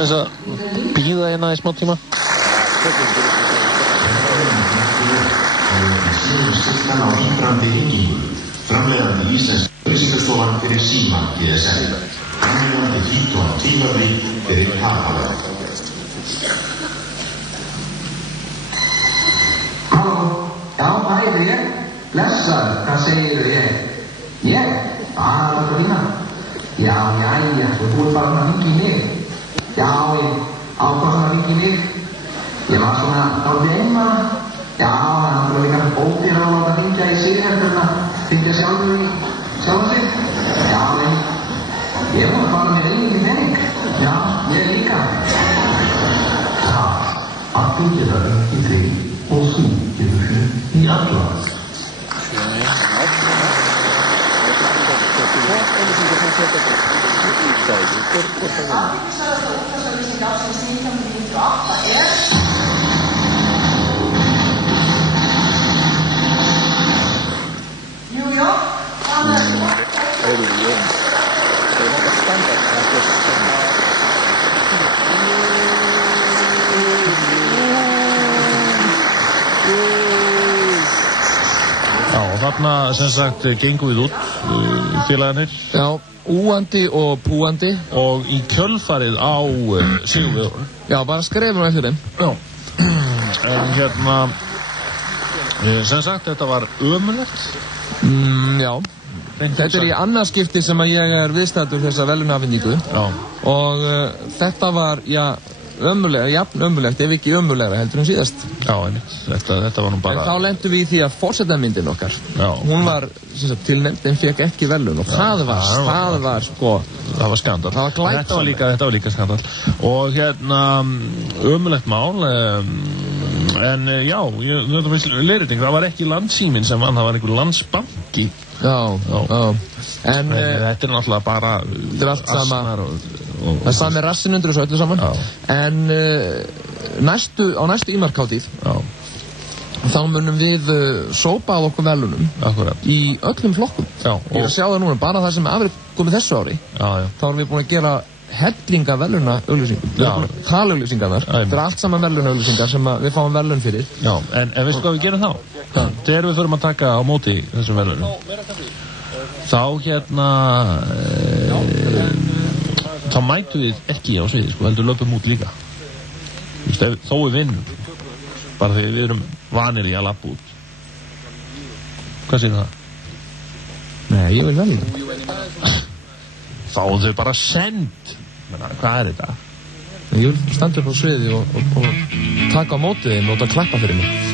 aðeins að bíða hérna í smá tíma. Sigurskyldan á íngrandi ringingu, framleiðandi íslensk auglýsingastofan fyrir Símann GSM, framleiðandi hít og tímafrí fyrir Hapavel. Halló, já, hvað heitir ég? Blessaður, hvað segirðu ég? Ég? Bara þetta þína. Já, jæja, þú búið bara að hringja í mig. Já, ég ákvað svona að hringja í mig. Ég var svona dálítið einmana. Já, það er líka ódýrar að láta hringja í sig heldur en að hringja sjálfur í sjálfum sig. Já, ég var bara með eigin pening. Já, ég líka. Já, að þú geta hringt í þig og þú getur hringt í alla. Já, og þarna sem sagt gengum við út félagarnir. Já, úandi og púandi. Og í kjölfarið á sigurvegaranum. Já, bara skrefum eftir þeim. Já. En hérna sem sagt þetta var ömurlegt. Já. Þetta er í annað skipti sem að ég er viðstættur þessa verðlaunaafhendingu. Já. Og þetta var, já, ömurlega, jafn ömurlegt, ef ekki ömurlegra heldur en síðast. Já, þetta var nú bara... En þá lentum við í því að forsetamyndin okkar. Já. Hún var, sem sagt, tilnefnd en fekk ekki verðlaun og það var sko... Það var skandal. Það var glæpsamlegt. Þetta var líka skandal. Og hérna, ömurlegt mál, en já, leiðrétting, það var ekki Landsíminn sem vann, það var einhver Landsbanki. Já. En þetta er náttúrulega bara... Þetta er allt sama... Það er sami rassin undir þessu öllu saman. Já. En á næstu ímarkhátíð þá munum við sópa að okkur verðlaunum. Akkurat. Í öllum flokkum. Já. Ég að sjá það núna, bara það sem er komið þessu ári. Já. Þá erum við búin að gera hellinga verðlauna auglýsingum. Já. Talauglýsingarnar. Þetta er allt saman verðlauna auglýsingar sem við fáum verðlaun fyrir. Já, en veistu hvað við gerum þá? Þegar við förum að taka á móti þessum verðlaunum. Þá hérna... þá mætum við ekki á sviði, sko, heldur löpum út líka. Þó við vinnum, bara þegar við erum vanir í að lappa út. Hvað segir það? Nei, ég vil velja. Þá þau bara send. Hvað er þetta? Ég vil standa upp á sviði og taka á móti þeim og láta klappa fyrir mig.